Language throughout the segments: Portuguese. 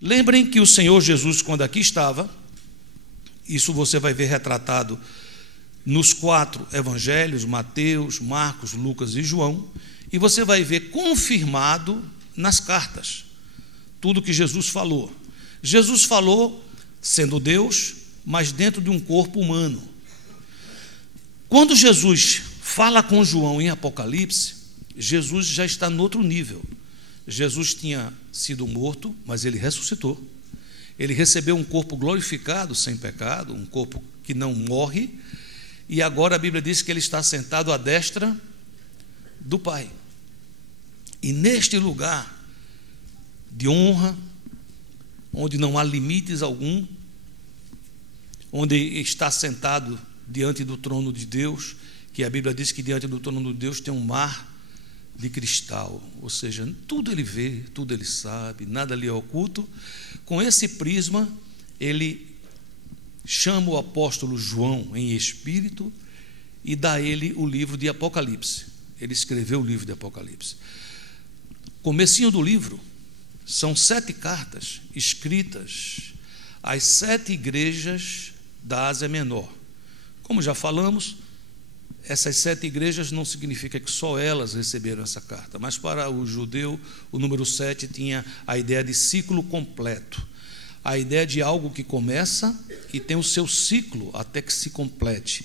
Lembrem que o Senhor Jesus, quando aqui estava, isso você vai ver retratado nos 4 evangelhos, Mateus, Marcos, Lucas e João, e você vai ver confirmado nas cartas tudo que Jesus falou. Jesus falou sendo Deus, mas dentro de um corpo humano. Quando Jesus fala com João em Apocalipse, Jesus já está no outro nível. Jesus tinha sido morto, mas ele ressuscitou. Ele recebeu um corpo glorificado, sem pecado, um corpo que não morre, e agora a Bíblia diz que ele está sentado à destra do Pai. E neste lugar de honra, onde não há limites algum, onde está sentado diante do trono de Deus, que a Bíblia diz que diante do trono de Deus tem um mar de cristal, ou seja, tudo ele vê, tudo ele sabe, nada lhe é oculto. Com esse prisma, ele chama o apóstolo João em espírito e dá a ele o livro de Apocalipse. Ele escreveu o livro de Apocalipse. Comecinho do livro são 7 cartas escritas às 7 igrejas da Ásia Menor. Como já falamos, essas 7 igrejas não significa que só elas receberam essa carta, mas para o judeu, o número 7 tinha a ideia de ciclo completo, a ideia de algo que começa e tem o seu ciclo até que se complete.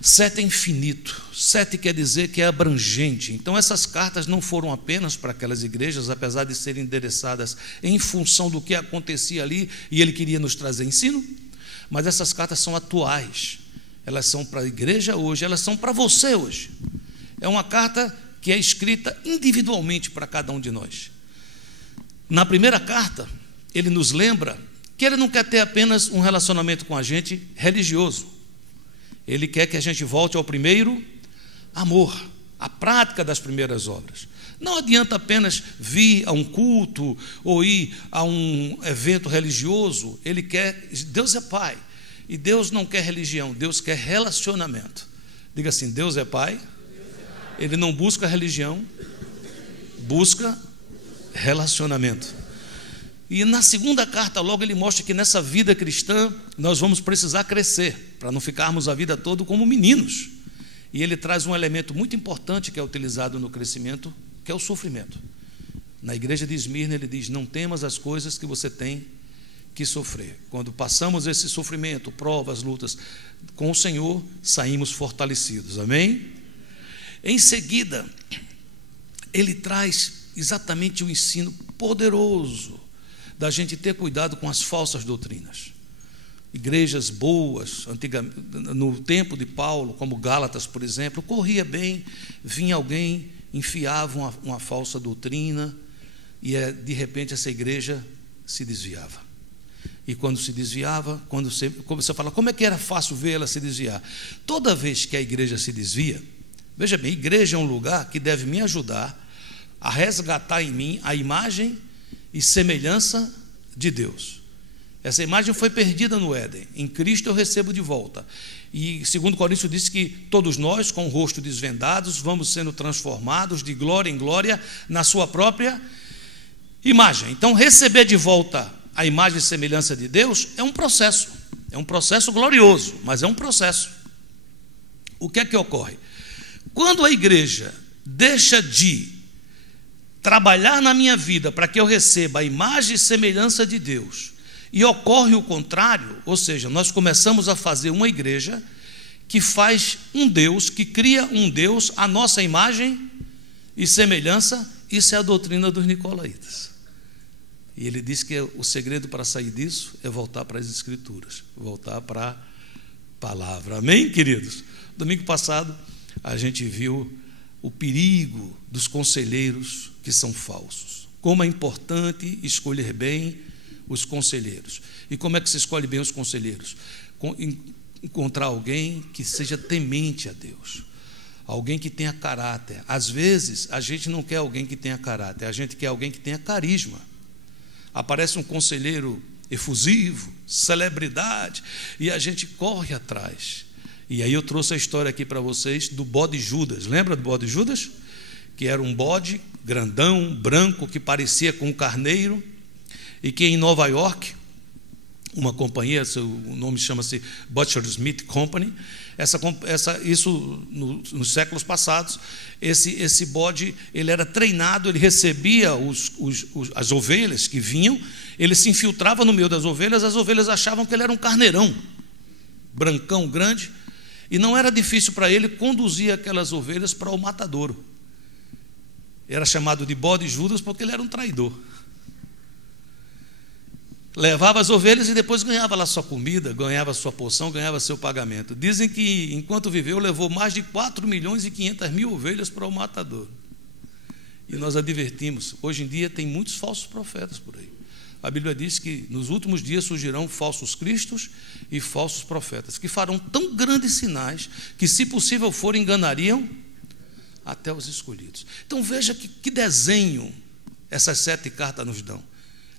7 é infinito, 7 quer dizer que é abrangente. Então essas cartas não foram apenas para aquelas igrejas, apesar de serem endereçadas em função do que acontecia ali, e ele queria nos trazer ensino, mas essas cartas são atuais. Elas são para a igreja hoje, elas são para você hoje. É uma carta que é escrita individualmente para cada um de nós. Na primeira carta, ele nos lembra que ele não quer ter apenas um relacionamento com a gente religioso. Ele quer que a gente volte ao primeiro amor, à prática das primeiras obras. Não adianta apenas vir a um culto ou ir a um evento religioso. Ele quer, Deus é Pai. E Deus não quer religião, Deus quer relacionamento. Diga assim, Deus é Pai, Ele não busca religião, busca relacionamento. E na segunda carta, logo ele mostra que nessa vida cristã, nós vamos precisar crescer, para não ficarmos a vida toda como meninos. E ele traz um elemento muito importante que é utilizado no crescimento, que é o sofrimento. Na igreja de Esmirna ele diz, não temas as coisas que você tem que sofrer. Quando passamos esse sofrimento, provas, lutas com o Senhor, saímos fortalecidos, amém? Em seguida, ele traz exatamente o ensino poderoso da gente ter cuidado com as falsas doutrinas. Igrejas boas, no tempo de Paulo, como Gálatas, por exemplo, corria bem, vinha alguém, enfiava uma falsa doutrina e de repente essa igreja se desviava. E quando se desviava, como você fala, como é que era fácil ver ela se desviar? Toda vez que a igreja se desvia, veja bem, a igreja é um lugar que deve me ajudar a resgatar em mim a imagem e semelhança de Deus. Essa imagem foi perdida no Éden, em Cristo eu recebo de volta. E 2 Coríntios diz que todos nós, com o rosto desvendados, vamos sendo transformados de glória em glória na sua própria imagem. Então, receber de volta a imagem e semelhança de Deus é um processo glorioso, mas é um processo. O que é que ocorre? Quando a igreja deixa de trabalhar na minha vida para que eu receba a imagem e semelhança de Deus, e ocorre o contrário, ou seja, nós começamos a fazer uma igreja que faz um Deus, que cria um Deus à nossa imagem e semelhança, isso é a doutrina dos nicolaítas. E ele diz que o segredo para sair disso é voltar para as Escrituras, voltar para a palavra. Amém, queridos? Domingo passado, a gente viu o perigo dos conselheiros que são falsos. Como é importante escolher bem os conselheiros. E como é que se escolhe bem os conselheiros? Encontrar alguém que seja temente a Deus. Alguém que tenha caráter. Às vezes, a gente não quer alguém que tenha caráter, a gente quer alguém que tenha carisma. Aparece um conselheiro efusivo, celebridade, e a gente corre atrás. E aí eu trouxe a história aqui para vocês do bode Judas. Lembra do bode Judas? Que era um bode grandão, branco, que parecia com um carneiro. e que em Nova York, uma companhia, o nome chama-se Butcher Smith Company, isso nos séculos passados, esse bode, ele era treinado, ele recebia as ovelhas que vinham, ele se infiltrava no meio das ovelhas, as ovelhas achavam que ele era um carneirão, brancão, grande, e não era difícil para ele conduzir aquelas ovelhas para o matadouro. Era chamado de bode Judas porque ele era um traidor. Levava as ovelhas e depois ganhava lá sua comida, ganhava sua porção, ganhava seu pagamento. Dizem que, enquanto viveu, levou mais de 4.500.000 ovelhas para o matador. E nós advertimos, hoje em dia tem muitos falsos profetas por aí. A Bíblia diz que nos últimos dias surgirão falsos cristos e falsos profetas, que farão tão grandes sinais que, se possível for, enganariam até os escolhidos. Então veja que desenho essas 7 cartas nos dão.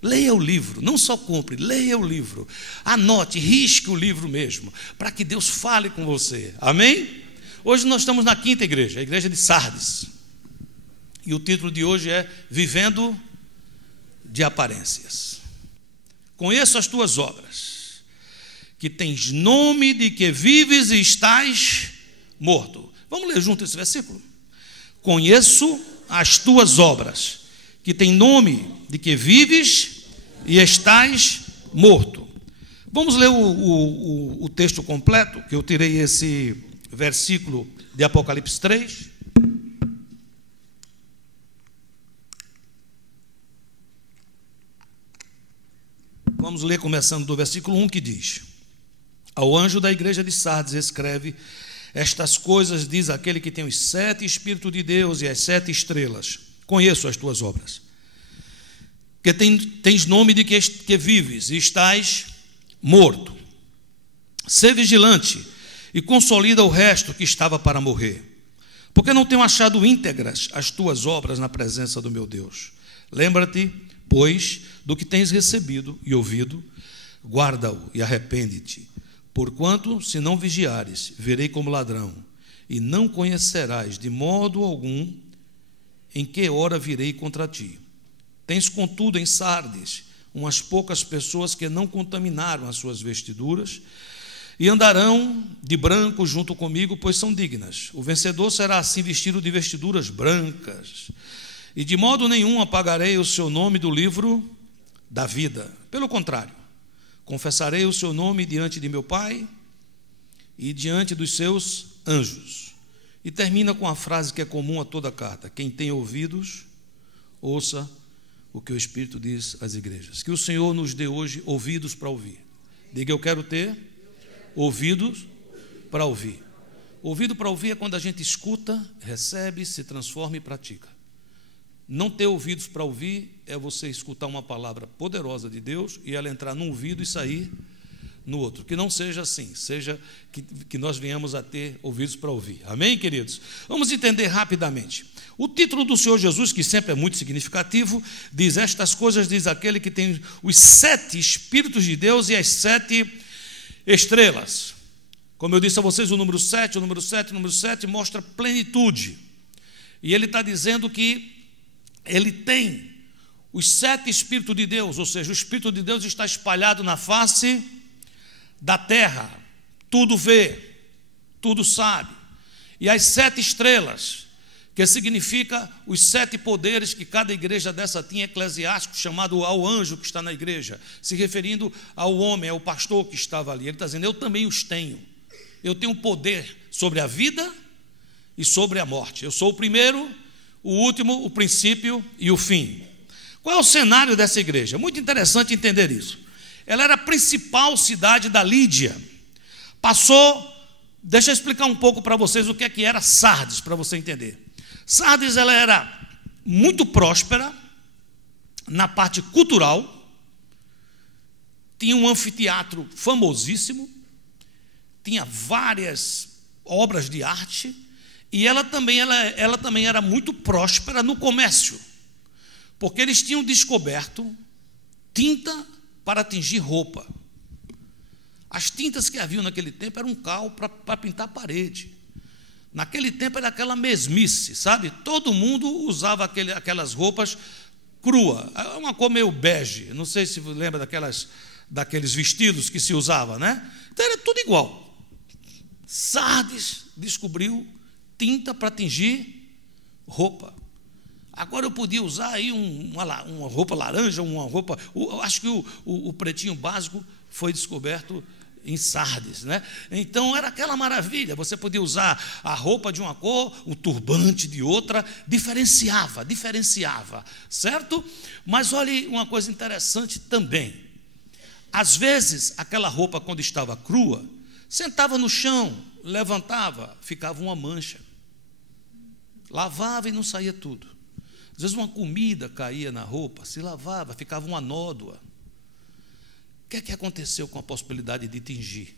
Leia o livro, não só compre, leia o livro, anote, risque o livro mesmo, para que Deus fale com você, amém? Hoje nós estamos na 5ª igreja, a igreja de Sardes, e o título de hoje é Vivendo de Aparências. Conheço as tuas obras, que tens nome de que vives e estás morto. Vamos ler junto esse versículo? Conheço as tuas obras, que tem nome de que vives e estás morto. Vamos ler o texto completo, que eu tirei esse versículo de Apocalipse 3. Vamos ler começando do versículo 1, que diz: Ao anjo da igreja de Sardes escreve: Estas coisas diz aquele que tem os 7 Espíritos de Deus e as 7 estrelas. Conheço as tuas obras, que tens nome de que vives e estás morto. Sê vigilante e consolida o resto que estava para morrer, porque não tenho achado íntegras as tuas obras na presença do meu Deus. Lembra-te, pois, do que tens recebido e ouvido, guarda-o e arrepende-te. Porquanto, se não vigiares, virei como ladrão, e não conhecerás de modo algum em que hora virei contra ti. Tens, contudo, em Sardes umas poucas pessoas que não contaminaram as suas vestiduras e andarão de branco junto comigo, pois são dignas. O vencedor será assim vestido de vestiduras brancas, e de modo nenhum apagarei o seu nome do livro da vida. Pelo contrário, confessarei o seu nome diante de meu Pai e diante dos seus anjos. E termina com a frase que é comum a toda a carta: quem tem ouvidos, ouça o que o Espírito diz às igrejas. Que o Senhor nos dê hoje ouvidos para ouvir. Diga: eu quero ter ouvidos para ouvir. Ouvido para ouvir é quando a gente escuta, recebe, se transforma e pratica. Não ter ouvidos para ouvir é você escutar uma palavra poderosa de Deus e ela entrar num ouvido e sair no outro. Que não seja assim, seja que nós venhamos a ter ouvidos para ouvir. Amém, queridos? Vamos entender rapidamente. O título do Senhor Jesus, que sempre é muito significativo, diz: Estas coisas diz aquele que tem os 7 Espíritos de Deus e as 7 estrelas. Como eu disse a vocês, o número 7 mostra plenitude. E ele está dizendo que ele tem os 7 Espíritos de Deus, ou seja, o Espírito de Deus está espalhado na face da terra, tudo vê, tudo sabe. E as 7 estrelas, que significa os 7 poderes que cada igreja dessa tinha, eclesiástico, chamado ao anjo que está na igreja, se referindo ao homem, ao pastor que estava ali. Ele está dizendo: eu também os tenho. Eu tenho poder sobre a vida e sobre a morte. Eu sou o primeiro, o último, o princípio e o fim. Qual é o cenário dessa igreja? Muito interessante entender isso. Ela era a principal cidade da Lídia. Deixa eu explicar um pouco para vocês o que é que era Sardes, para você entender. Sardes, ela era muito próspera na parte cultural, tinha um anfiteatro famosíssimo, tinha várias obras de arte, e ela também era muito próspera no comércio, porque eles tinham descoberto tinta para tingir roupa. As tintas que haviam naquele tempo eram um cal para pintar a parede. Naquele tempo era aquela mesmice, sabe? Todo mundo usava aquelas roupas crua, uma cor meio bege, não sei se você lembra daqueles vestidos que se usava, né? Então era tudo igual. Sardes descobriu tinta para tingir roupa. Agora eu podia usar aí uma roupa laranja, uma roupa. Acho que o pretinho básico foi descoberto em Sardes, né? Então era aquela maravilha. Você podia usar a roupa de uma cor, o turbante de outra, diferenciava, certo? Mas olhe uma coisa interessante também. Às vezes, aquela roupa, quando estava crua, sentava no chão, levantava, ficava uma mancha. Lavava e não saía tudo. Às vezes uma comida caía na roupa, se lavava, ficava uma nódoa. O que é que aconteceu com a possibilidade de tingir?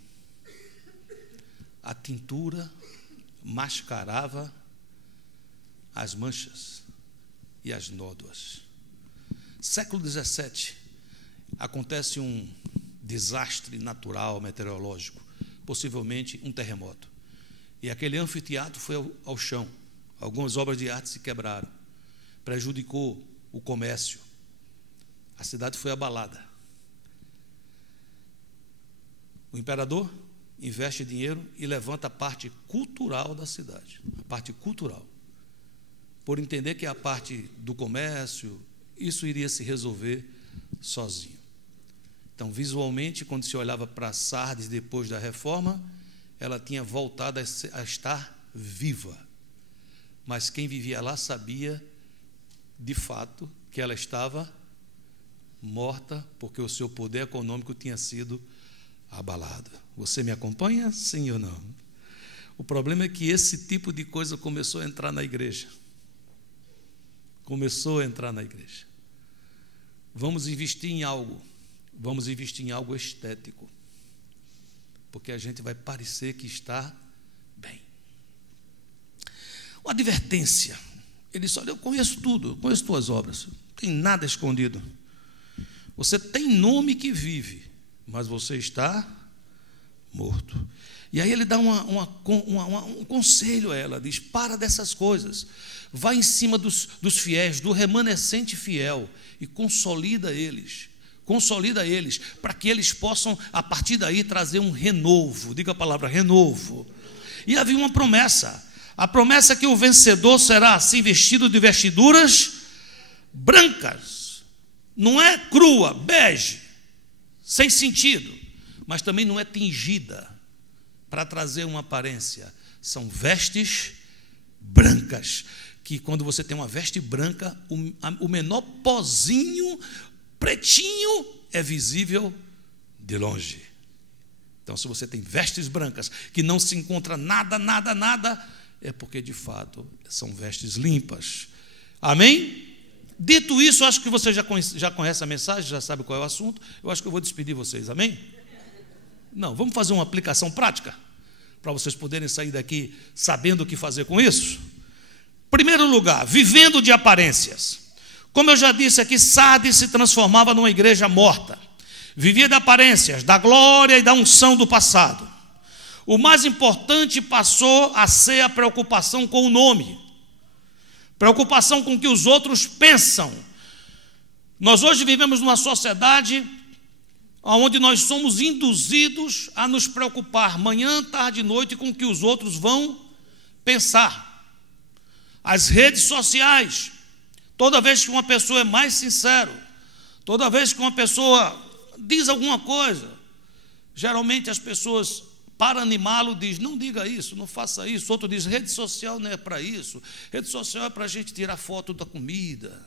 A tintura mascarava as manchas e as nódoas. Século XVII, acontece um desastre natural, meteorológico, possivelmente um terremoto. E aquele anfiteatro foi ao chão. Algumas obras de arte se quebraram. Prejudicou o comércio. A cidade foi abalada. O imperador investe dinheiro e levanta a parte cultural da cidade. A parte cultural. Por entender que a parte do comércio, isso iria se resolver sozinho. Então, visualmente, quando se olhava para Sardes depois da reforma, ela tinha voltado a estar viva. Mas quem vivia lá sabia, de fato, que ela estava morta, porque o seu poder econômico tinha sido abalado. Você me acompanha? Sim ou não? O problema é que esse tipo de coisa começou a entrar na igreja. Começou a entrar na igreja. Vamos investir em algo. Vamos investir em algo estético. Porque a gente vai parecer que está bem. Uma advertência. Ele disse, olha, eu conheço tudo, eu conheço tuas obras. Não tem nada escondido. Você tem nome que vive, mas você está morto. E aí ele dá um conselho a ela, diz, para dessas coisas. Vai em cima dos fiéis, do remanescente fiel, e consolida eles, para que eles possam, a partir daí, trazer um renovo. Diga a palavra renovo. E havia uma promessa. A promessa é que o vencedor será assim vestido de vestiduras brancas. Não é crua, bege, sem sentido, mas também não é tingida para trazer uma aparência. São vestes brancas, que quando você tem uma veste branca, o menor pozinho pretinho é visível de longe. Então, se você tem vestes brancas que não se encontra nada, é porque de fato são vestes limpas. Amém? Dito isso, acho que você já conhece a mensagem, já sabe qual é o assunto. Eu acho que eu vou despedir vocês, amém? Não, vamos fazer uma aplicação prática para vocês poderem sair daqui sabendo o que fazer com isso. Primeiro lugar, vivendo de aparências. Como eu já disse aqui, Sardes se transformava numa igreja morta. Vivia de aparências, da glória e da unção do passado. O mais importante passou a ser a preocupação com o nome. Preocupação com o que os outros pensam. Nós hoje vivemos numa sociedade onde nós somos induzidos a nos preocupar manhã, tarde e noite com o que os outros vão pensar. As redes sociais, toda vez que uma pessoa é mais sincera, toda vez que uma pessoa diz alguma coisa, geralmente as pessoas, para animá-lo, diz, não diga isso, não faça isso. Outro diz, rede social não é para isso, rede social é para a gente tirar foto da comida,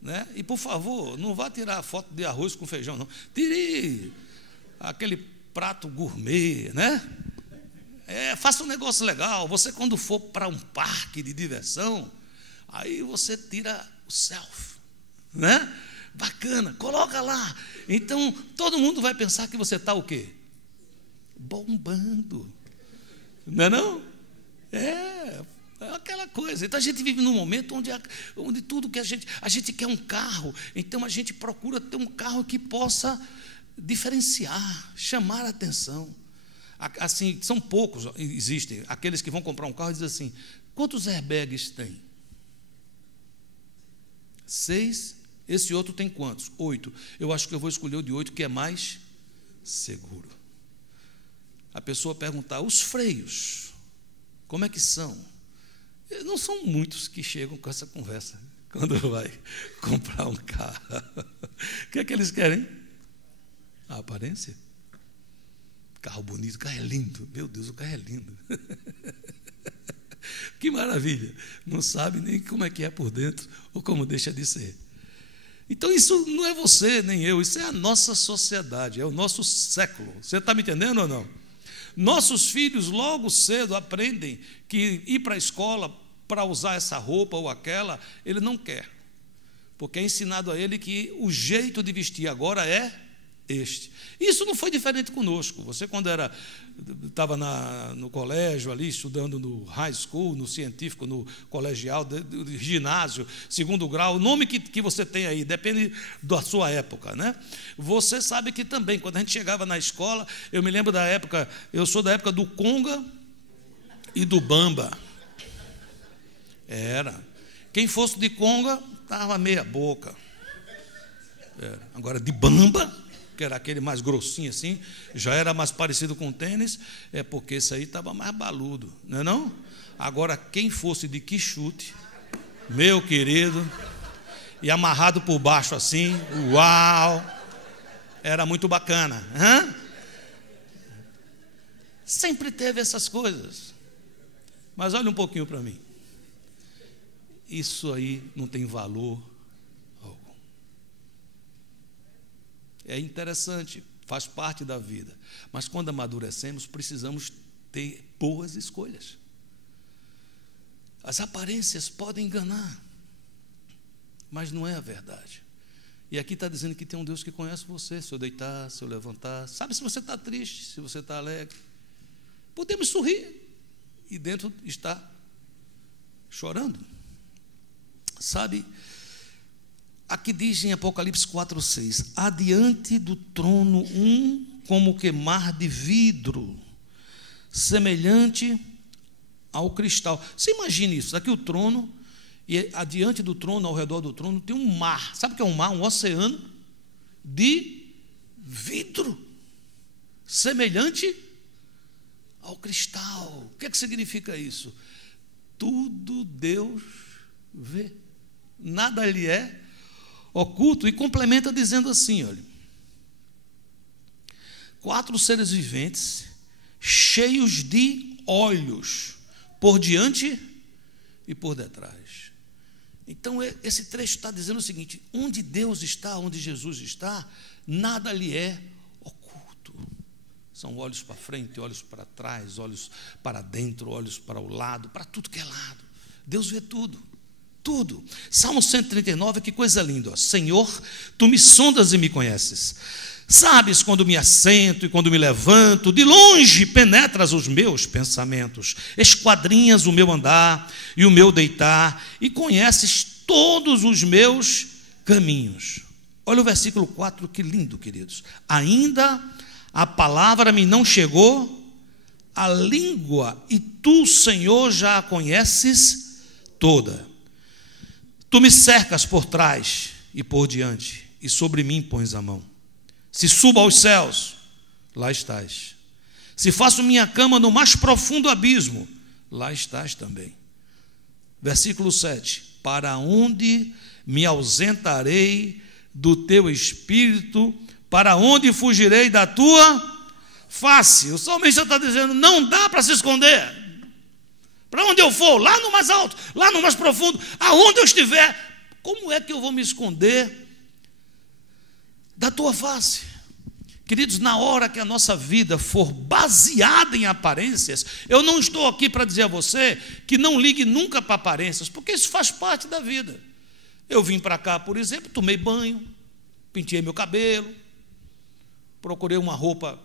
né? E por favor, não vá tirar foto de arroz com feijão, não. Tire aquele prato gourmet, né? Faça um negócio legal. Você, quando for para um parque de diversão, aí você tira o selfie, né? Bacana, coloca lá. Então, todo mundo vai pensar que você está o quê? Bombando. Não é não? É aquela coisa. Então, a gente vive num momento onde tudo que a gente quer um carro. Então, a gente procura ter um carro que possa diferenciar, chamar a atenção. Assim, são poucos, existem aqueles que vão comprar um carro e dizem assim, quantos airbags tem? 6. Esse outro tem quantos? 8. Eu acho que eu vou escolher o de 8, que é mais seguro. A pessoa perguntar, os freios, como é que são? Não são muitos que chegam com essa conversa quando vai comprar um carro. O que é que eles querem? A aparência. Carro bonito, o carro é lindo. Meu Deus, o carro é lindo. Que maravilha. Não sabe nem como é que é por dentro ou como deixa de ser. Então isso não é você nem eu, isso é a nossa sociedade, é o nosso século. Você está me entendendo ou não? Nossos filhos logo cedo aprendem que ir para a escola para usar essa roupa ou aquela, ele não quer. Porque é ensinado a ele que o jeito de vestir agora é este. Isso não foi diferente conosco. Você, quando estava no colégio ali, estudando no high school, no científico, no colegial, do ginásio, segundo grau, o nome que você tem aí, depende da sua época, né? Você sabe que também, quando a gente chegava na escola, eu me lembro da época, eu sou da época do conga e do bamba. Era. Quem fosse de conga, estava meia boca. Agora, de bamba, que era aquele mais grossinho assim, já era mais parecido com tênis, é porque esse aí estava mais baludo, não é não? Agora, quem fosse de quichute, meu querido, e amarrado por baixo assim, uau, era muito bacana. Sempre teve essas coisas. Mas olha um pouquinho para mim. Isso aí não tem valor algum. É interessante, faz parte da vida. Mas quando amadurecemos, precisamos ter boas escolhas. As aparências podem enganar, mas não é a verdade. E aqui está dizendo que tem um Deus que conhece você, se eu deitar, se eu levantar, sabe se você está triste, se você está alegre. Podemos sorrir e dentro está chorando. Sabe, aqui diz em Apocalipse 4:6, adiante do trono como que mar de vidro, semelhante ao cristal. Você imagina isso, aqui o trono, e adiante do trono, ao redor do trono, tem um mar. Sabe o que é um mar? Um oceano de vidro, semelhante ao cristal. O que é que significa isso? Tudo Deus vê. Nada lhe é oculto. E complementa dizendo assim, olha, 4 seres viventes cheios de olhos por diante e por detrás. Então esse trecho está dizendo o seguinte: onde Deus está, onde Jesus está, nada lhe é oculto. São olhos para frente, olhos para trás, olhos para dentro, olhos para o lado, para tudo que é lado. Deus vê tudo. Tudo. Salmo 139, que coisa linda. Senhor, tu me sondas e me conheces. Sabes quando me assento e quando me levanto, de longe penetras os meus pensamentos, esquadrinhas o meu andar e o meu deitar, e conheces todos os meus caminhos. Olha o versículo 4, que lindo, queridos. Ainda a palavra me não chegou à língua, e tu, Senhor, já a conheces toda. Tu me cercas por trás e por diante, e sobre mim pões a mão. Se subo aos céus, lá estás. Se faço minha cama no mais profundo abismo, lá estás também. Versículo 7. Para onde me ausentarei do teu espírito? Para onde fugirei da tua face? O salmista está dizendo, não dá para se esconder. Para onde eu for, lá no mais alto, lá no mais profundo, aonde eu estiver, como é que eu vou me esconder da tua face? Queridos, na hora que a nossa vida for baseada em aparências, eu não estou aqui para dizer a você que não ligue nunca para aparências, porque isso faz parte da vida. Eu vim para cá, por exemplo, tomei banho, pintei meu cabelo, procurei uma roupa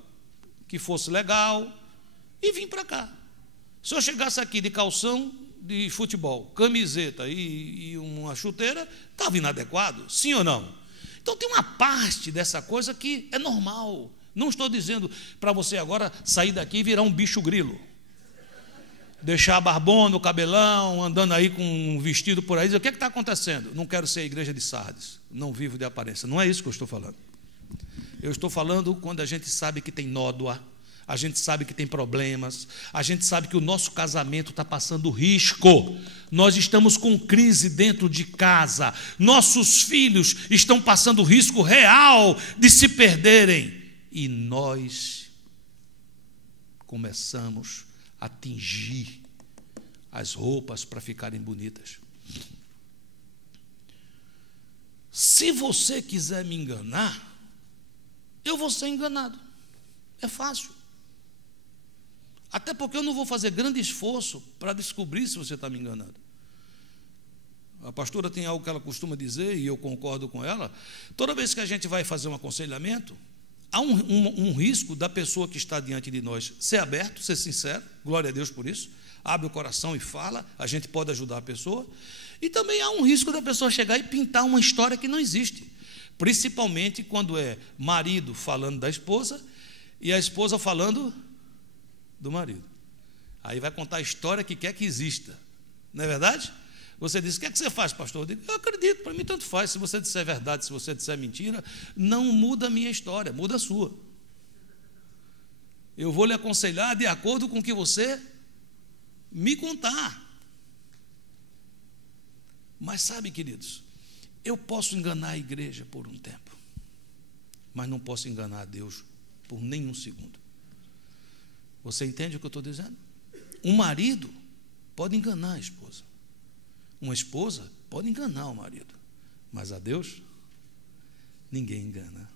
que fosse legal e vim para cá. Se eu chegasse aqui de calção de futebol, camiseta e uma chuteira, estava inadequado, sim ou não? Então tem uma parte dessa coisa que é normal. Não estou dizendo para você agora sair daqui e virar um bicho grilo. deixar a barbona, o cabelão, andando aí com um vestido por aí, dizer, o que está acontecendo? Não quero ser a igreja de Sardes, não vivo de aparência. Não é isso que eu estou falando. Eu estou falando quando a gente sabe que tem nódoa, a gente sabe que tem problemas, a gente sabe que o nosso casamento está passando risco, nós estamos com crise dentro de casa, nossos filhos estão passando risco real de se perderem, e nós começamos a tingir as roupas para ficarem bonitas. Se você quiser me enganar, eu vou ser enganado. É fácil. Até porque eu não vou fazer grande esforço para descobrir se você está me enganando. A pastora tem algo que ela costuma dizer, e eu concordo com ela. Toda vez que a gente vai fazer um aconselhamento, há um risco da pessoa que está diante de nós ser aberto, ser sincero, glória a Deus por isso, abre o coração e fala, a gente pode ajudar a pessoa, e também há um risco da pessoa chegar e pintar uma história que não existe, principalmente quando é marido falando da esposa e a esposa falando do marido. Aí vai contar a história que quer que exista, não é verdade? Você diz, o que é que você faz, pastor? Eu digo, eu acredito, para mim tanto faz. Se você disser verdade, se você disser mentira, não muda a minha história, muda a sua. Eu vou lhe aconselhar de acordo com o que você me contar. Mas sabe, queridos, eu posso enganar a igreja por um tempo, mas não posso enganar a Deus por nenhum segundo. Você entende o que eu estou dizendo? Um marido pode enganar a esposa. Uma esposa pode enganar o marido, mas a Deus, ninguém engana.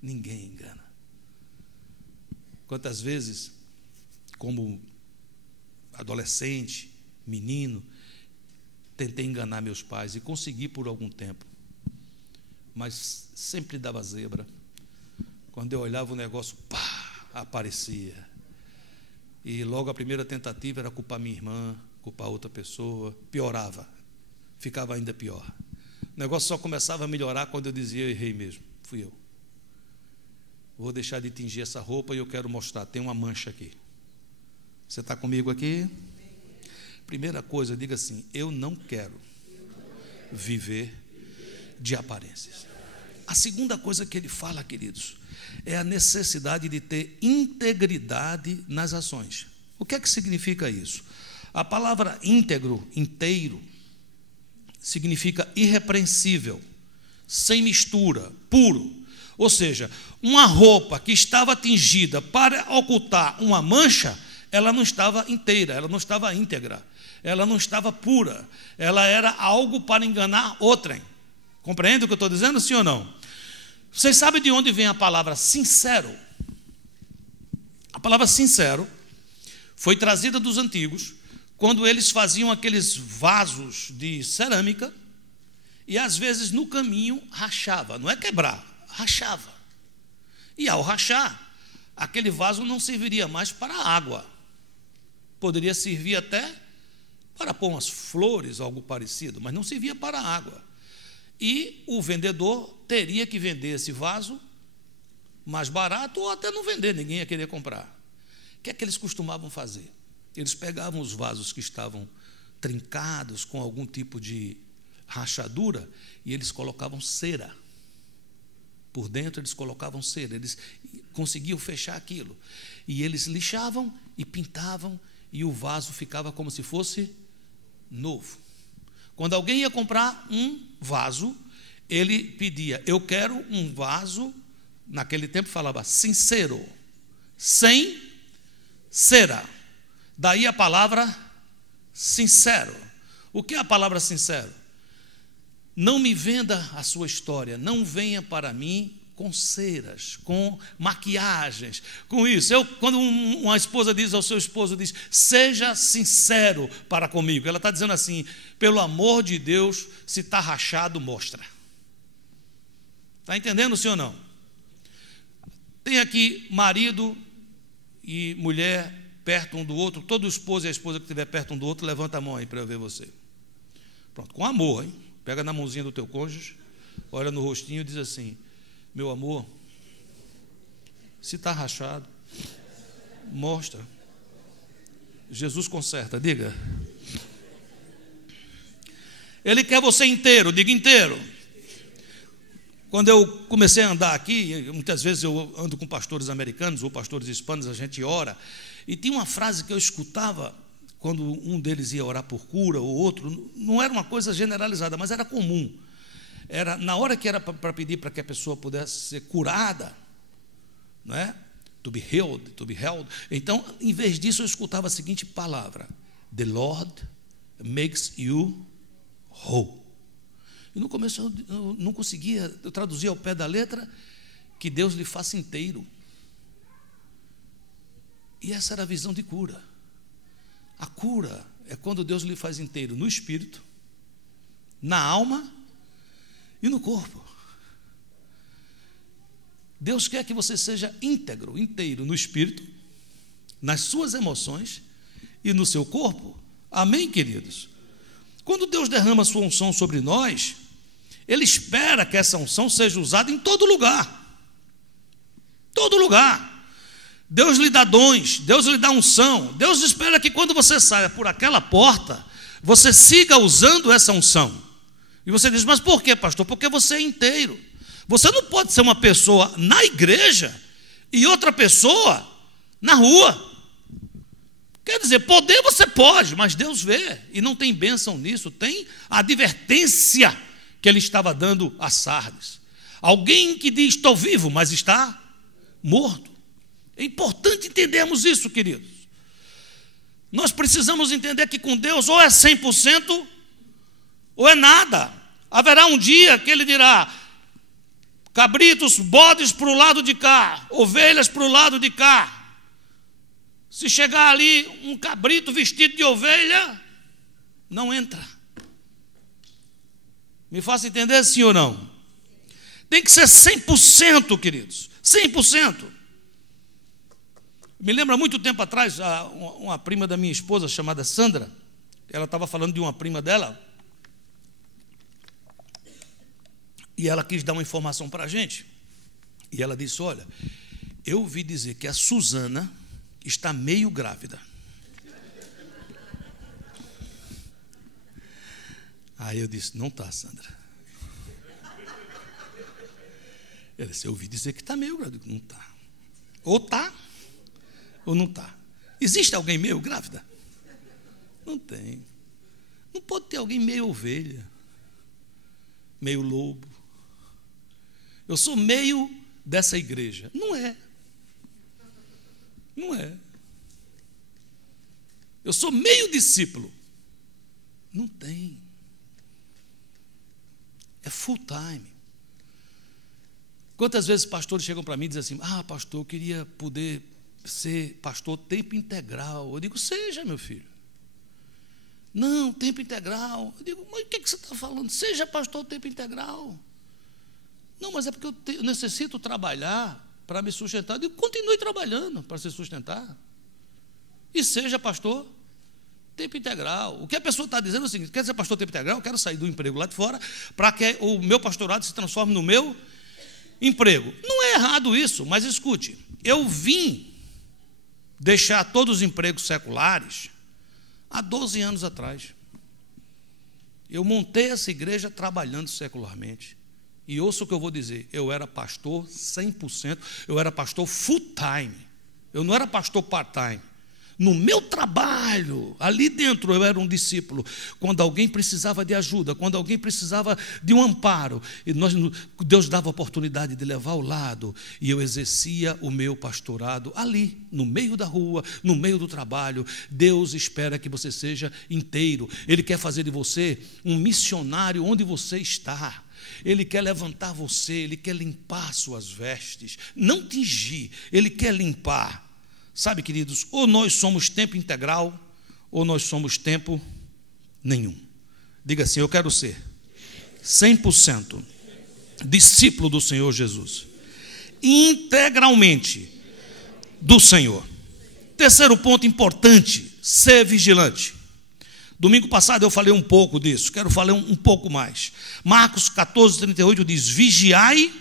Ninguém engana. Quantas vezes, como adolescente, menino, tentei enganar meus pais e consegui por algum tempo, mas sempre dava zebra. Quando eu olhava o negócio, pá, aparecia. E logo a primeira tentativa era culpar minha irmã, culpar outra pessoa, piorava, ficava ainda pior. O negócio só começava a melhorar quando eu dizia, eu errei mesmo, fui eu. Vou deixar de tingir essa roupa e eu quero mostrar, tem uma mancha aqui. Você está comigo aqui? Primeira coisa, diga assim, eu não quero viver de aparências. A segunda coisa que ele fala, queridos, é a necessidade de ter integridade nas ações. O que é que significa isso? A palavra íntegro, inteiro, significa irrepreensível, sem mistura, puro. Ou seja, uma roupa que estava tingida para ocultar uma mancha, ela não estava inteira, ela não estava íntegra, ela não estava pura, ela era algo para enganar outrem. Compreende o que eu estou dizendo, sim ou não? Vocês sabem de onde vem a palavra sincero? A palavra sincero foi trazida dos antigos, quando eles faziam aqueles vasos de cerâmica e às vezes no caminho rachava, não é quebrar, rachava. E ao rachar, aquele vaso não serviria mais para água, poderia servir até para pôr umas flores, algo parecido, mas não servia para água. E o vendedor teria que vender esse vaso mais barato ou até não vender, ninguém ia querer comprar. O que é que eles costumavam fazer? Eles pegavam os vasos que estavam trincados com algum tipo de rachadura e eles colocavam cera. Por dentro eles colocavam cera, eles conseguiam fechar aquilo. E eles lixavam e pintavam e o vaso ficava como se fosse novo. Quando alguém ia comprar um vaso, ele pedia, eu quero um vaso, naquele tempo falava sincero, sem cera. Daí a palavra sincero. O que é a palavra sincero? Não me venda a sua história, não venha para mim com ceras, com maquiagens, com isso. Quando uma esposa diz ao seu esposo, diz, seja sincero para comigo. Ela está dizendo assim, pelo amor de Deus, se está rachado, mostra. Está entendendo, sim ou não? Tem aqui marido e mulher perto um do outro, todo esposo e a esposa que estiver perto um do outro, levanta a mão aí para eu ver você. Pronto, com amor, hein? Pega na mãozinha do teu cônjuge, olha no rostinho e diz assim, meu amor, se está rachado, mostra. Jesus conserta, diga. Ele quer você inteiro, diga inteiro. Quando eu comecei a andar aqui, muitas vezes eu ando com pastores americanos ou pastores hispanos, a gente ora, e tinha uma frase que eu escutava quando um deles ia orar por cura, ou outro, não era uma coisa generalizada, mas era comum. Era, na hora que era para pedir para que a pessoa pudesse ser curada, não é? To be healed. Então, em vez disso, eu escutava a seguinte palavra: The Lord makes you whole. E no começo eu não conseguia, eu traduzia ao pé da letra, que Deus lhe faça inteiro. E essa era a visão de cura. A cura é quando Deus lhe faz inteiro no espírito, na alma e no corpo. Deus quer que você seja íntegro, inteiro no espírito, nas suas emoções e no seu corpo. Amém, queridos? Quando Deus derrama a sua unção sobre nós, Ele espera que essa unção seja usada em todo lugar. Todo lugar. Deus lhe dá dons, Deus lhe dá unção. Deus espera que quando você saia por aquela porta, você siga usando essa unção. E você diz, mas por quê, pastor? Porque você é inteiro. Você não pode ser uma pessoa na igreja e outra pessoa na rua. Quer dizer, poder você pode, mas Deus vê, e não tem bênção nisso. Tem a advertência que Ele estava dando a Sardes. Alguém que diz, estou vivo, mas está morto. É importante entendermos isso, queridos. Nós precisamos entender que com Deus ou é 100% ou é nada. Haverá um dia que Ele dirá, cabritos, bodes para o lado de cá, ovelhas para o lado de cá. Se chegar ali um cabrito vestido de ovelha, não entra. Me faça entender, sim ou não? Tem que ser 100%, queridos. 100%. Me lembra muito tempo atrás, uma prima da minha esposa, chamada Sandra, ela estava falando de uma prima dela, e ela quis dar uma informação para a gente. E ela disse, olha, eu ouvi dizer que a Suzana está meio grávida. Aí eu disse, não está, Sandra. Ela disse, eu ouvi dizer que está meio grávida. Não está. Ou está, ou não está. Existe alguém meio grávida? Não tem. Não pode ter alguém meio ovelha, meio lobo. Eu sou meio dessa igreja. Não é. Não é. Eu sou meio discípulo. Não tem. É full time. Quantas vezes pastores chegam para mim e dizem assim, pastor, eu queria poder ser pastor tempo integral. Eu digo, seja, meu filho. Não, tempo integral. Eu digo, mas o que você está falando? Seja pastor tempo integral. Não, mas é porque eu necessito trabalhar para me sustentar. Eu digo, continue trabalhando para se sustentar. E seja pastor tempo integral. O que a pessoa está dizendo é o seguinte, quer ser pastor tempo integral? Eu quero sair do emprego lá de fora para que o meu pastorado se transforme no meu emprego. Não é errado isso, mas escute, eu vim deixar todos os empregos seculares há 12 anos atrás. Eu montei essa igreja trabalhando secularmente. E ouça o que eu vou dizer, eu era pastor 100%, eu era pastor full time, eu não era pastor part-time. No meu trabalho, ali dentro eu era um discípulo. Quando alguém precisava de ajuda, quando alguém precisava de um amparo, Deus dava a oportunidade de levar ao lado, e eu exercia o meu pastorado ali, no meio da rua, no meio do trabalho. Deus espera que você seja inteiro. Ele quer fazer de você um missionário onde você está. Ele quer levantar você, Ele quer limpar suas vestes, não tingir, Ele quer limpar. Sabe, queridos, ou nós somos tempo integral, ou nós somos tempo nenhum. Diga assim, eu quero ser 100% discípulo do Senhor Jesus, integralmente do Senhor. Terceiro ponto importante, ser vigilante. Domingo passado eu falei um pouco disso, quero falar um pouco mais. Marcos 14:38 diz, vigiai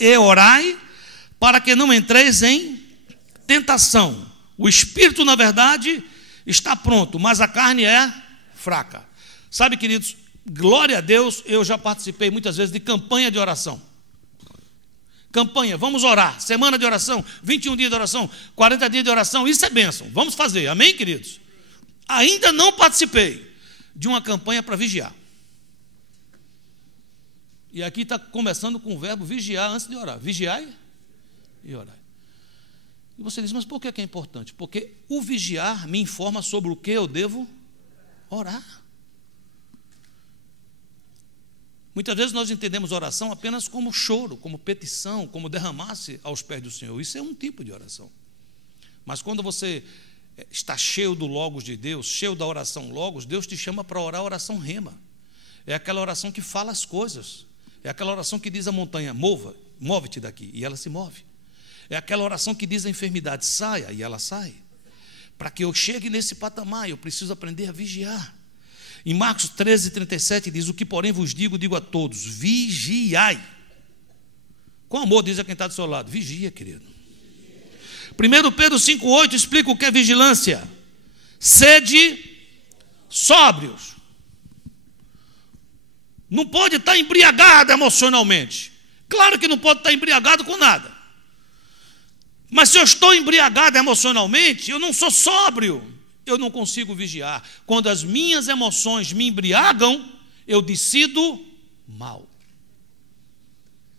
e orai, para que não entreis em tentação. O espírito, na verdade, está pronto, mas a carne é fraca. Sabe, queridos, glória a Deus, eu já participei muitas vezes de campanha de oração. Campanha, vamos orar, semana de oração, 21 dias de oração, 40 dias de oração, isso é bênção, vamos fazer, amém, queridos? Ainda não participei de uma campanha para vigiar. E aqui está começando com o verbo vigiar antes de orar. Vigiai e orai. E você diz, mas por que é importante? Porque o vigiar me informa sobre o que eu devo orar. Muitas vezes nós entendemos oração apenas como choro, como petição, como derramar-se aos pés do Senhor. Isso é um tipo de oração. Mas quando você está cheio do Logos de Deus, cheio da oração Logos, Deus te chama para orar a oração rema. É aquela oração que fala as coisas. É aquela oração que diz à montanha, move-te daqui, e ela se move. É aquela oração que diz à enfermidade, saia, e ela sai. Para que eu chegue nesse patamar, eu preciso aprender a vigiar. Em Marcos 13:37 diz, o que porém vos digo, digo a todos, vigiai. Com amor diz a quem está do seu lado, vigia, querido. 1 Pedro 5,8 explica o que é vigilância. Sede sóbrios. Não pode estar embriagado emocionalmente. Claro que não pode estar embriagado com nada. Mas se eu estou embriagado emocionalmente, eu não sou sóbrio. Eu não consigo vigiar. Quando as minhas emoções me embriagam, eu decido mal.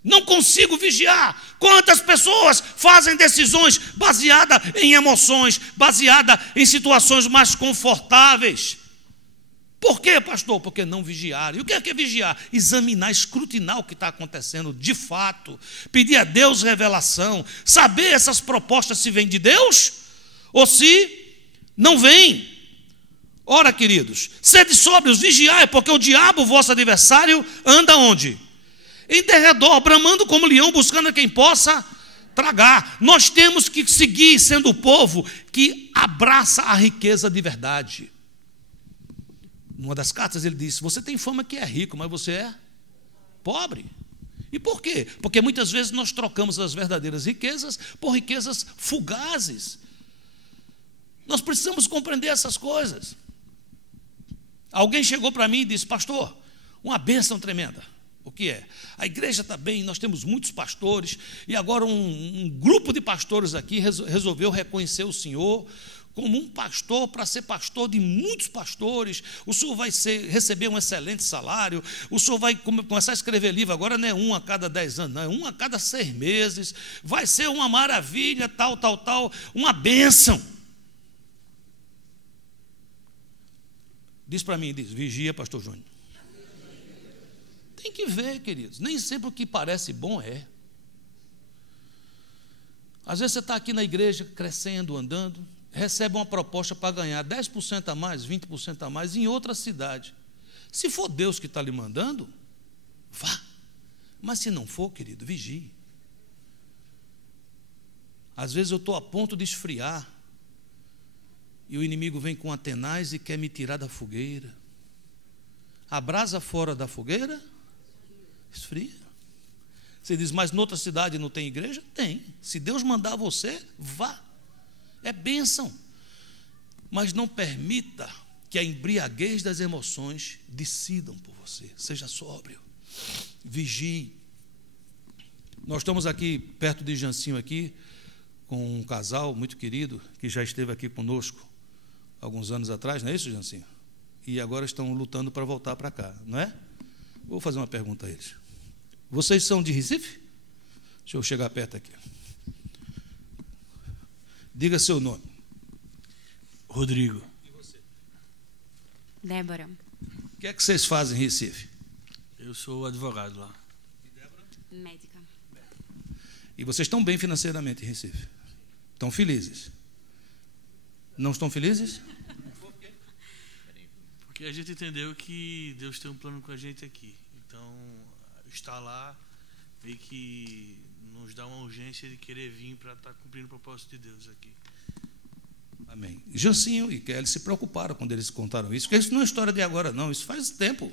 Não consigo vigiar. Quantas pessoas fazem decisões baseadas em emoções, baseadas em situações mais confortáveis? Por quê, pastor? Porque não vigiaram. E o que é vigiar? Examinar, escrutinar o que está acontecendo de fato, pedir a Deus revelação, saber essas propostas se vêm de Deus ou se não vêm. Ora, queridos, sede sóbrios, vigiai, porque o diabo, vosso adversário, anda onde? Em derredor, bramando como leão, buscando a quem possa tragar. Nós temos que seguir sendo o povo que abraça a riqueza de verdade. Numa das cartas ele disse, você tem fama que é rico, mas você é pobre. E por quê? Porque muitas vezes nós trocamos as verdadeiras riquezas por riquezas fugazes. Nós precisamos compreender essas coisas. Alguém chegou para mim e disse, pastor, uma bênção tremenda. O que é? A igreja está bem, nós temos muitos pastores, e agora um grupo de pastores aqui resolveu reconhecer o senhor como um pastor para ser pastor de muitos pastores. O senhor vai receber um excelente salário, o senhor vai começar a escrever livro, agora não é um a cada 10 anos, não, é um a cada 6 meses, vai ser uma maravilha, tal, uma bênção. Diz para mim, diz, vigia, pastor Júnior. Tem que ver, queridos, nem sempre o que parece bom é. Às vezes você está aqui na igreja, crescendo, andando, recebe uma proposta para ganhar 10% a mais, 20% a mais em outra cidade. Se for Deus que está lhe mandando, vá. Mas se não for, querido, vigie. Às vezes eu estou a ponto de esfriar, e o inimigo vem com Atenaz e quer me tirar da fogueira. A brasa fora da fogueira esfria. Você diz, mas noutra cidade não tem igreja? Tem. Se Deus mandar você, vá. É bênção. Mas não permita que a embriaguez das emoções decidam por você. Seja sóbrio. Vigie. Nós estamos aqui, perto de Jancinho aqui, com um casal muito querido, que já esteve aqui conosco alguns anos atrás, não é isso, Jancinho? E agora estão lutando para voltar para cá, não é? Vou fazer uma pergunta a eles. Vocês são de Recife? Deixa eu chegar perto aqui. Diga seu nome. Rodrigo. E você? Débora. O que é que vocês fazem em Recife? Eu sou advogado lá. E Débora? Médica. E vocês estão bem financeiramente em Recife? Estão felizes? Não estão felizes? Porque a gente entendeu que Deus tem um plano com a gente aqui. Então, estar lá meio que nos dá uma urgência de querer vir para estar cumprindo o propósito de Deus aqui. Amém. Jancinho e Kelly se preocuparam quando eles contaram isso, porque isso não é história de agora, não. Isso faz tempo.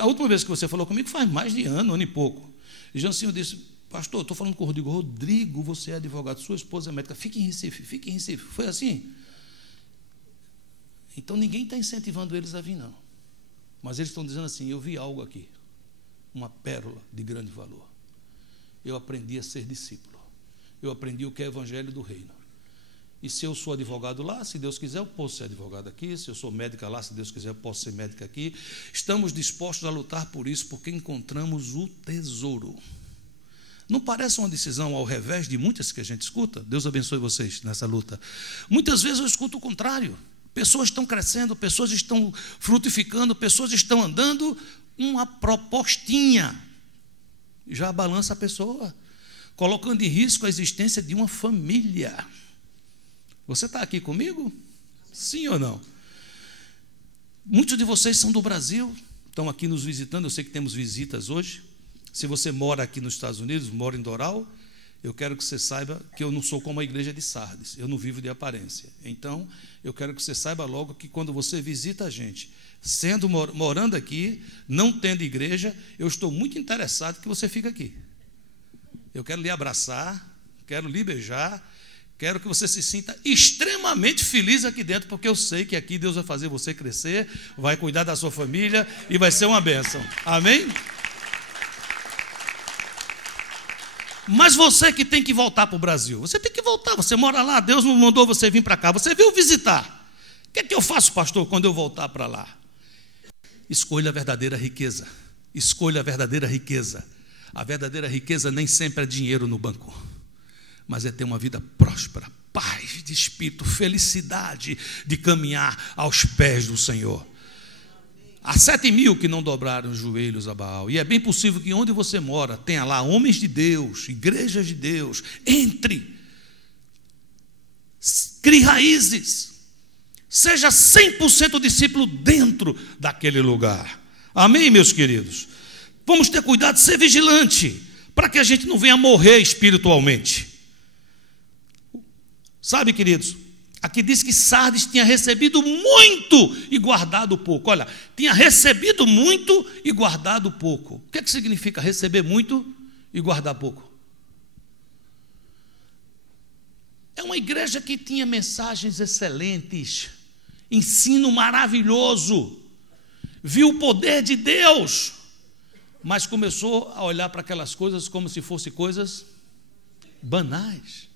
A última vez que você falou comigo faz mais de ano e pouco. E Jancinho disse, pastor, estou falando com o Rodrigo. Rodrigo, você é advogado, sua esposa é médica, fique em Recife, fique em Recife. Foi assim? Então ninguém está incentivando eles a vir, não. Mas eles estão dizendo assim: eu vi algo aqui, uma pérola de grande valor. Eu aprendi a ser discípulo. Eu aprendi o que é o evangelho do reino. E se eu sou advogado lá, se Deus quiser, eu posso ser advogado aqui. Se eu sou médica lá, se Deus quiser, eu posso ser médica aqui. Estamos dispostos a lutar por isso, porque encontramos o tesouro. Não parece uma decisão ao revés de muitas que a gente escuta? Deus abençoe vocês nessa luta. Muitas vezes eu escuto o contrário. Pessoas estão crescendo, pessoas estão frutificando, pessoas estão andando, uma propostinha já balança a pessoa, colocando em risco a existência de uma família. Você está aqui comigo? Sim ou não? Muitos de vocês são do Brasil, estão aqui nos visitando. Eu sei que temos visitas hoje. Se você mora aqui nos Estados Unidos, mora em Doral, eu quero que você saiba que eu não sou como a igreja de Sardes, eu não vivo de aparência. Então, eu quero que você saiba logo que quando você visita a gente, morando aqui, não tendo igreja, eu estou muito interessado que você fique aqui. Eu quero lhe abraçar, quero lhe beijar, quero que você se sinta extremamente feliz aqui dentro, porque eu sei que aqui Deus vai fazer você crescer, vai cuidar da sua família e vai ser uma bênção. Amém? Mas você que tem que voltar para o Brasil, você tem que voltar, você mora lá, Deus não mandou você vir para cá, você veio visitar. O que é que eu faço, pastor, quando eu voltar para lá? Escolha a verdadeira riqueza. Escolha a verdadeira riqueza. A verdadeira riqueza nem sempre é dinheiro no banco, mas é ter uma vida próspera, paz de espírito, felicidade de caminhar aos pés do Senhor. Há 7.000 que não dobraram os joelhos a Baal, e é bem possível que onde você mora tenha lá homens de Deus, igrejas de Deus. Entre, crie raízes, seja 100% discípulo dentro daquele lugar. Amém, meus queridos? Vamos ter cuidado, ser vigilante, para que a gente não venha morrer espiritualmente. Sabe, queridos, aqui diz que Sardes tinha recebido muito e guardado pouco. Olha, tinha recebido muito e guardado pouco. O que é que significa receber muito e guardar pouco? É uma igreja que tinha mensagens excelentes, ensino maravilhoso, viu o poder de Deus, mas começou a olhar para aquelas coisas como se fossem coisas banais.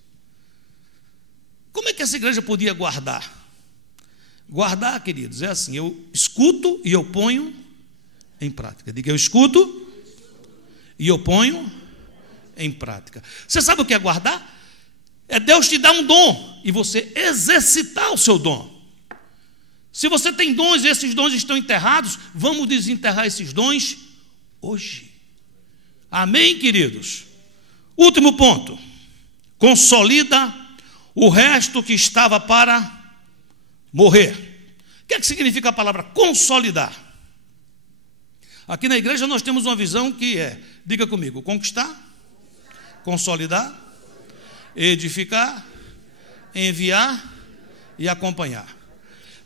Como é que essa igreja podia guardar? Guardar, queridos, é assim: eu escuto e eu ponho em prática. Diga, eu escuto e eu ponho em prática. Você sabe o que é guardar? É Deus te dar um dom e você exercitar o seu dom. Se você tem dons e esses dons estão enterrados, vamos desenterrar esses dons hoje. Amém, queridos? Último ponto: consolida o resto que estava para morrer. O que é que significa a palavra consolidar? Aqui na igreja nós temos uma visão que é, diga comigo, conquistar, consolidar, edificar, enviar e acompanhar.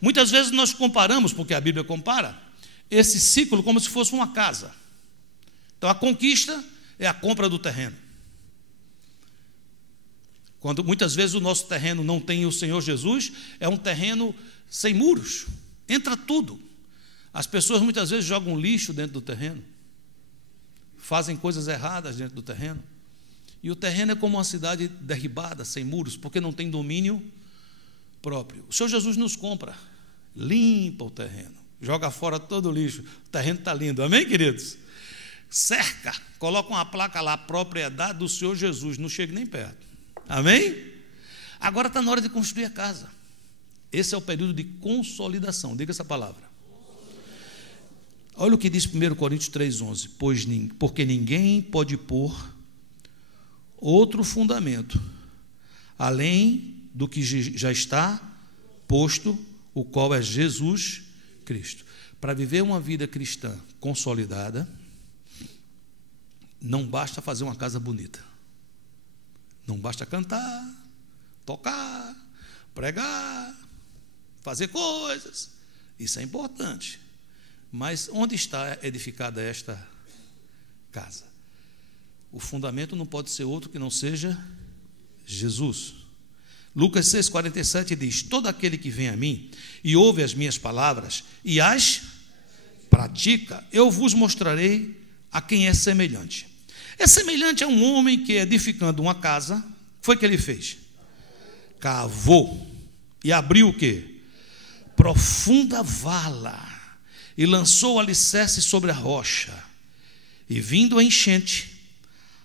Muitas vezes nós comparamos, porque a Bíblia compara, esse ciclo como se fosse uma casa. Então a conquista é a compra do terreno. Quando muitas vezes o nosso terreno não tem o Senhor Jesus, é um terreno sem muros, entra tudo. As pessoas muitas vezes jogam lixo dentro do terreno, fazem coisas erradas dentro do terreno, e o terreno é como uma cidade derribada, sem muros, porque não tem domínio próprio. O Senhor Jesus nos compra, limpa o terreno, joga fora todo o lixo, o terreno está lindo, amém, queridos? Cerca, coloca uma placa lá, propriedade do Senhor Jesus, não chega nem perto. Amém? Agora está na hora de construir a casa. Esse é o período de consolidação. Diga essa palavra. Olha o que diz 1 Coríntios 3,11. Porque ninguém pode pôr outro fundamento, além do que já está posto, o qual é Jesus Cristo. Para viver uma vida cristã consolidada, não basta fazer uma casa bonita. Não basta cantar, tocar, pregar, fazer coisas. Isso é importante. Mas onde está edificada esta casa? O fundamento não pode ser outro que não seja Jesus. Lucas 6,47 diz: todo aquele que vem a mim e ouve as minhas palavras e as pratica, eu vos mostrarei a quem é semelhante. É semelhante a um homem que, edificando uma casa, o que foi que ele fez? Cavou e abriu o quê? Profunda vala, e lançou o alicerce sobre a rocha. E vindo a enchente,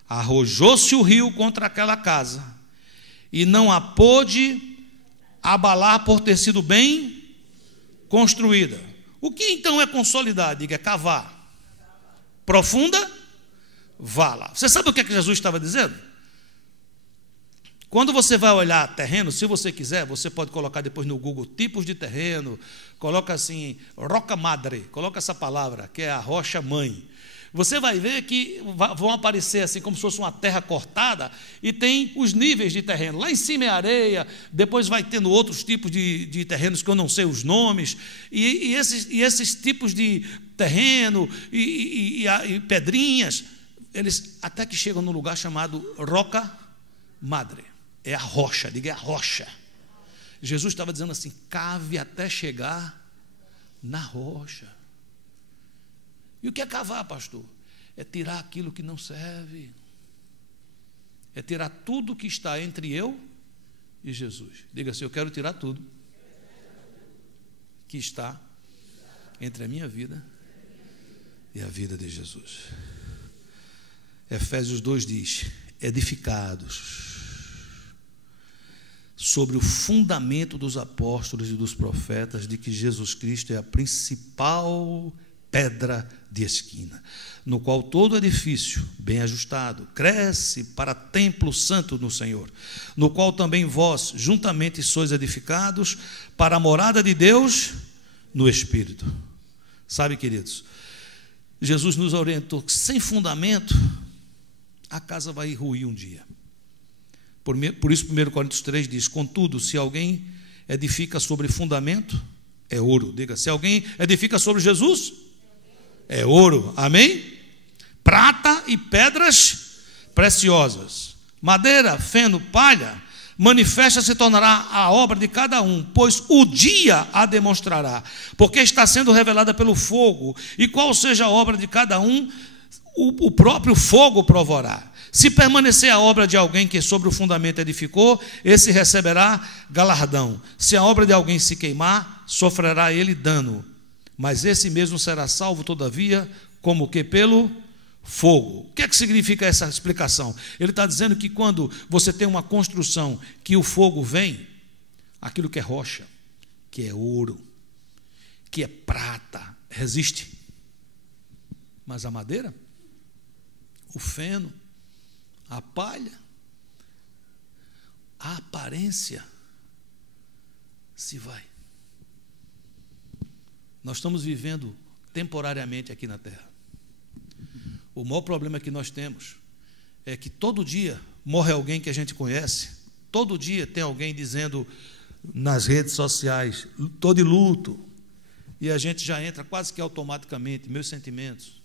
arrojou-se o rio contra aquela casa, e não a pôde abalar por ter sido bem construída. O que então é consolidar? Diga, é cavar. Profunda vala. Você sabe o que é que Jesus estava dizendo? Quando você vai olhar terreno, se você quiser, você pode colocar depois no Google tipos de terreno, coloca assim, roca madre, coloca essa palavra, que é a rocha mãe. Você vai ver que vão aparecer assim como se fosse uma terra cortada e tem os níveis de terreno. Lá em cima é areia, depois vai tendo outros tipos de terrenos que eu não sei os nomes. E esses tipos de terreno e pedrinhas, eles até que chegam num lugar chamado roca madre. É a rocha, diga, é a rocha. Jesus estava dizendo assim, cave até chegar na rocha. E o que é cavar, pastor? É tirar aquilo que não serve. É tirar tudo que está entre eu e Jesus. Diga assim, eu quero tirar tudo que está entre a minha vida e a vida de Jesus. Efésios 2 diz, edificados sobre o fundamento dos apóstolos e dos profetas, de que Jesus Cristo é a principal pedra de esquina, no qual todo edifício bem ajustado cresce para templo santo no Senhor, no qual também vós juntamente sois edificados para a morada de Deus no Espírito. Sabe, queridos, Jesus nos orientou que sem fundamento a casa vai ruir um dia. Por isso 1 Coríntios 3 diz, contudo, se alguém edifica sobre fundamento, é ouro. Diga, se alguém edifica sobre Jesus, é ouro. Amém? Prata e pedras preciosas, madeira, feno, palha, manifesta se tornará a obra de cada um, pois o dia a demonstrará, porque está sendo revelada pelo fogo, e qual seja a obra de cada um, o próprio fogo provará. Se permanecer a obra de alguém que sobre o fundamento edificou, esse receberá galardão. Se a obra de alguém se queimar, sofrerá ele dano. Mas esse mesmo será salvo, todavia, como que pelo fogo. O que é que significa essa explicação? Ele está dizendo que quando você tem uma construção que o fogo vem, aquilo que é rocha, que é ouro, que é prata, resiste. Mas a madeira, o feno, a palha, a aparência se vai. Nós estamos vivendo temporariamente aqui na terra. O maior problema que nós temos é que todo dia morre alguém que a gente conhece, todo dia tem alguém dizendo nas redes sociais, estou de luto, e a gente já entra quase que automaticamente, meus sentimentos.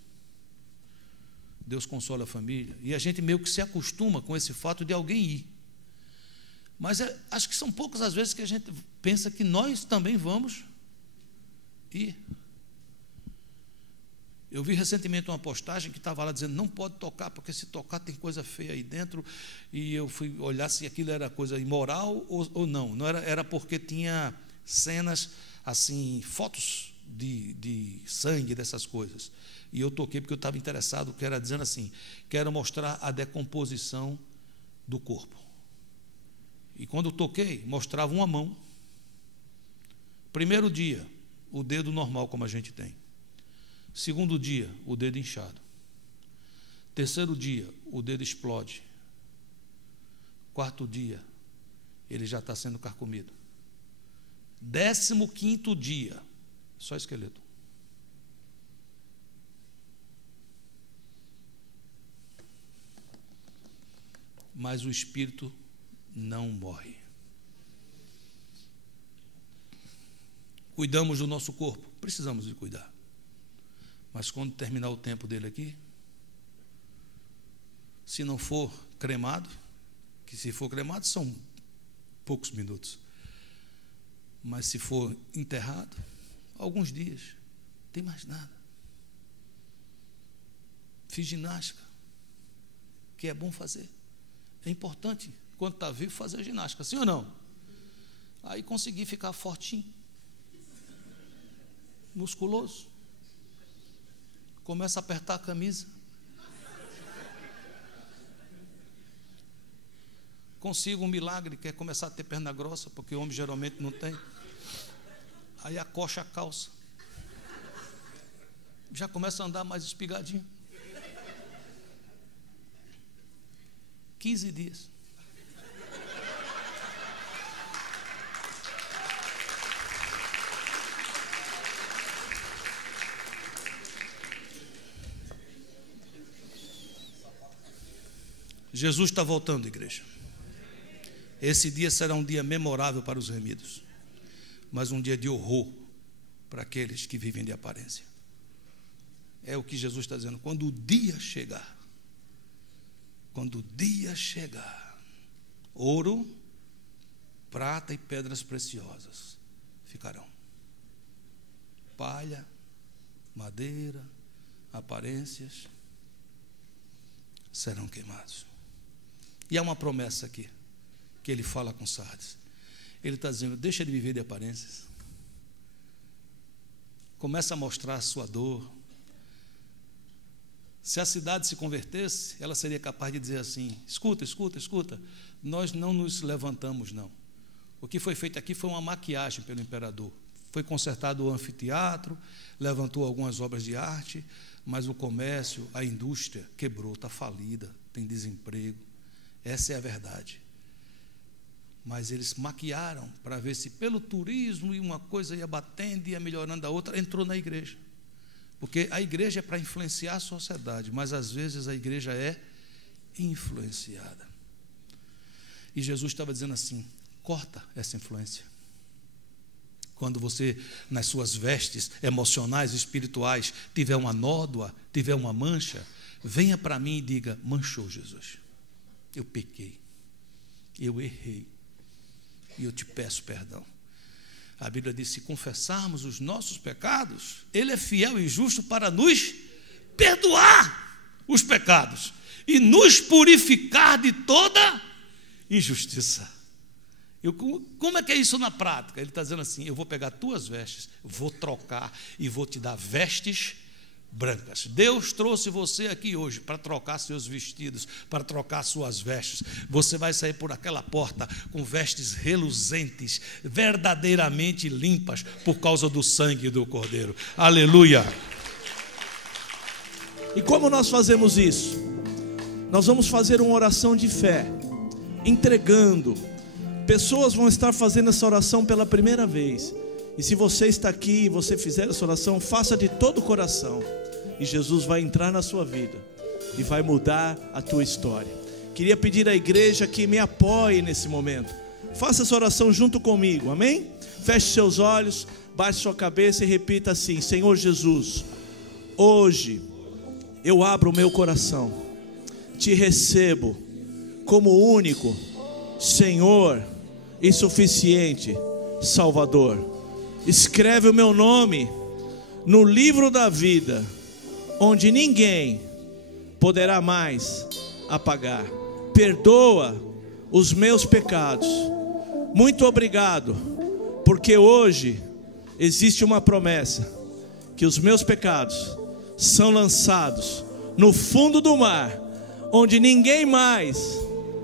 Deus consola a família. E a gente meio que se acostuma com esse fato de alguém ir. Mas acho que são poucas as vezes que a gente pensa que nós também vamos ir. Eu vi recentemente uma postagem que estava lá dizendo, não pode tocar, porque se tocar tem coisa feia aí dentro. E eu fui olhar se aquilo era coisa imoral ou não. Não era porque tinha cenas, assim, fotos de sangue, dessas coisas. E eu toquei porque eu estava interessado, que era dizendo assim, quero mostrar a decomposição do corpo. E quando eu toquei, mostrava uma mão. Primeiro dia, o dedo normal como a gente tem. Segundo dia, o dedo inchado. Terceiro dia, o dedo explode. Quarto dia, ele já está sendo carcomido. 15º dia, só esqueleto. Mas o espírito não morre. Cuidamos do nosso corpo, precisamos de cuidar. Mas quando terminar o tempo dele aqui, se não for cremado, que se for cremado são poucos minutos. Mas se for enterrado, alguns dias, não tem mais nada. Fiz ginástica, que é bom fazer. É importante, quando está vivo, fazer ginástica, sim ou não? Aí consegui ficar fortinho, musculoso. Começa a apertar a camisa. Consigo um milagre, que é começar a ter perna grossa, porque o homem geralmente não tem. Aí acocha a calça. Já começa a andar mais espigadinho. 15 dias. Jesus está voltando, igreja. Esse dia será um dia memorável para os remidos, mas um dia de horror para aqueles que vivem de aparência. É o que Jesus está dizendo. Quando o dia chegar, ouro, prata e pedras preciosas ficarão. Palha, madeira, aparências serão queimados. E há uma promessa aqui, que ele fala com Sardes. Ele está dizendo: deixa de viver de aparências. Começa a mostrar a sua dor. Se a cidade se convertesse, ela seria capaz de dizer assim: escuta, nós não nos levantamos, não. O que foi feito aqui foi uma maquiagem pelo imperador. Foi consertado o anfiteatro, levantou algumas obras de arte, mas o comércio, a indústria quebrou, está falida, tem desemprego. Essa é a verdade. Mas eles maquiaram para ver se pelo turismo e uma coisa ia batendo, ia melhorando a outra, entrou na igreja. Porque a igreja é para influenciar a sociedade, mas às vezes a igreja é influenciada. E Jesus estava dizendo assim: corta essa influência. Quando você, nas suas vestes emocionais, espirituais, tiver uma nódoa, tiver uma mancha, venha para mim e diga: manchou, Jesus. Eu pequei, eu errei, e eu te peço perdão. A Bíblia diz: se confessarmos os nossos pecados, Ele é fiel e justo para nos perdoar os pecados e nos purificar de toda injustiça. Como é que é isso na prática? Ele está dizendo assim: eu vou pegar tuas vestes, vou trocar e vou te dar vestes brancas. Deus trouxe você aqui hoje para trocar seus vestidos, para trocar suas vestes. Você vai sair por aquela porta com vestes reluzentes, verdadeiramente limpas, por causa do sangue do Cordeiro. Aleluia! E como nós fazemos isso? Nós vamos fazer uma oração de fé, entregando. Pessoas vão estar fazendo essa oração pela primeira vez. E se você está aqui e você fizer essa oração, faça de todo o coração. E Jesus vai entrar na sua vida e vai mudar a tua história. Queria pedir à igreja que me apoie nesse momento. Faça essa oração junto comigo, amém? Feche seus olhos, baixe sua cabeça e repita assim: Senhor Jesus, hoje eu abro o meu coração, te recebo como único Senhor e suficiente Salvador. Escreve o meu nome no livro da vida, onde ninguém poderá mais apagar. Perdoa os meus pecados. Muito obrigado, porque hoje existe uma promessa, que os meus pecados são lançados no fundo do mar, onde ninguém mais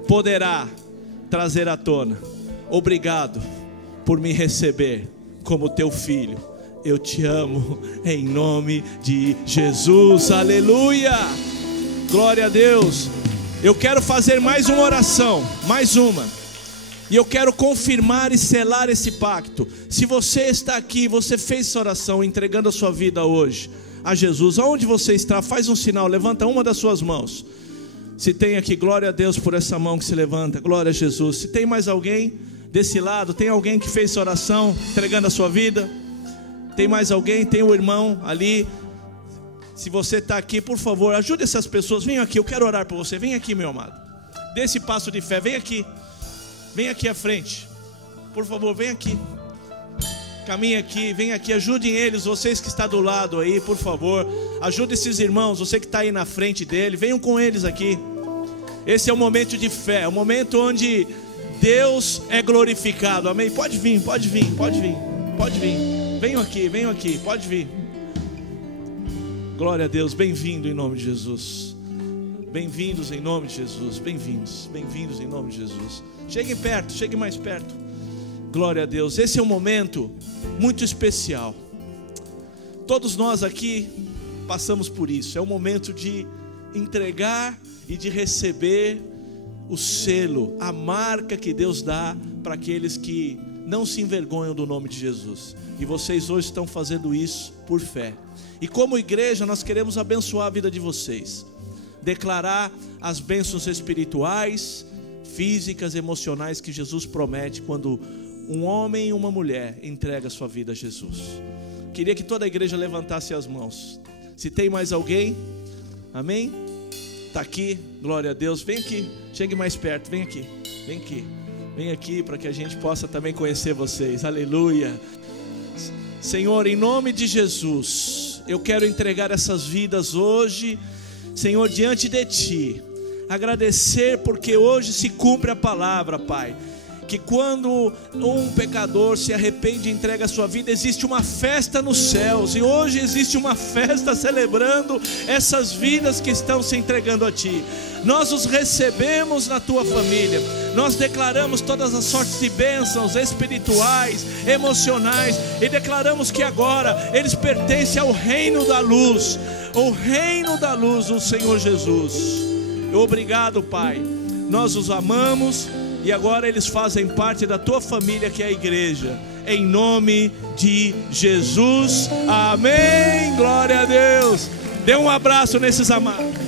poderá trazer à tona. Obrigado por me receber como teu filho. Eu te amo em nome de Jesus. Aleluia! Glória a Deus. Eu quero fazer mais uma oração, mais uma. E eu quero confirmar e selar esse pacto. Se você está aqui, você fez essa oração entregando a sua vida hoje a Jesus, aonde você está, faz um sinal, levanta uma das suas mãos. Se tem aqui, glória a Deus por essa mão que se levanta, glória a Jesus. Se tem mais alguém desse lado, tem alguém que fez essa oração entregando a sua vida? Tem mais alguém? Tem um irmão ali. Se você está aqui, por favor, ajude essas pessoas. Venham aqui, eu quero orar por você. Vem aqui, meu amado. Dê esse passo de fé, vem aqui. Vem aqui à frente. por favor, vem aqui. Caminha aqui, vem aqui, ajudem eles, vocês que estão do lado aí, por favor. Ajude esses irmãos, você que está aí na frente dele, venham com eles aqui. Esse é o momento de fé, é o momento onde Deus é glorificado, amém? Pode vir, pode vir, pode vir, pode vir. Venham aqui, pode vir. Glória a Deus, bem-vindo em nome de Jesus. Bem-vindos em nome de Jesus, bem-vindos em nome de Jesus. Cheguem perto, cheguem mais perto. Glória a Deus, esse é um momento muito especial. Todos nós aqui passamos por isso. É o momento de entregar e de receber o selo, a marca que Deus dá para aqueles que não se envergonham do nome de Jesus. E vocês hoje estão fazendo isso por fé. E como igreja nós queremos abençoar a vida de vocês, declarar as bênçãos espirituais, físicas, emocionais que Jesus promete quando um homem e uma mulher entrega a sua vida a Jesus. Queria que toda a igreja levantasse as mãos. Se tem mais alguém, amém? Está aqui, glória a Deus. Vem aqui, chegue mais perto, vem aqui, vem aqui. Vem aqui para que a gente possa também conhecer vocês, aleluia. Senhor, em nome de Jesus, eu quero entregar essas vidas hoje, Senhor, diante de Ti. Agradecer porque hoje se cumpre a palavra, Pai, que quando um pecador se arrepende e entrega a sua vida, existe uma festa nos céus, e hoje existe uma festa celebrando essas vidas que estão se entregando a Ti. Nós os recebemos na Tua família, nós declaramos todas as sortes de bênçãos espirituais, emocionais, e declaramos que agora eles pertencem ao reino da luz, o reino da luz, o Senhor Jesus. Obrigado, Pai, nós os amamos. E agora eles fazem parte da tua família, que é a igreja. Em nome de Jesus. Amém. Glória a Deus. Dê um abraço nesses amados.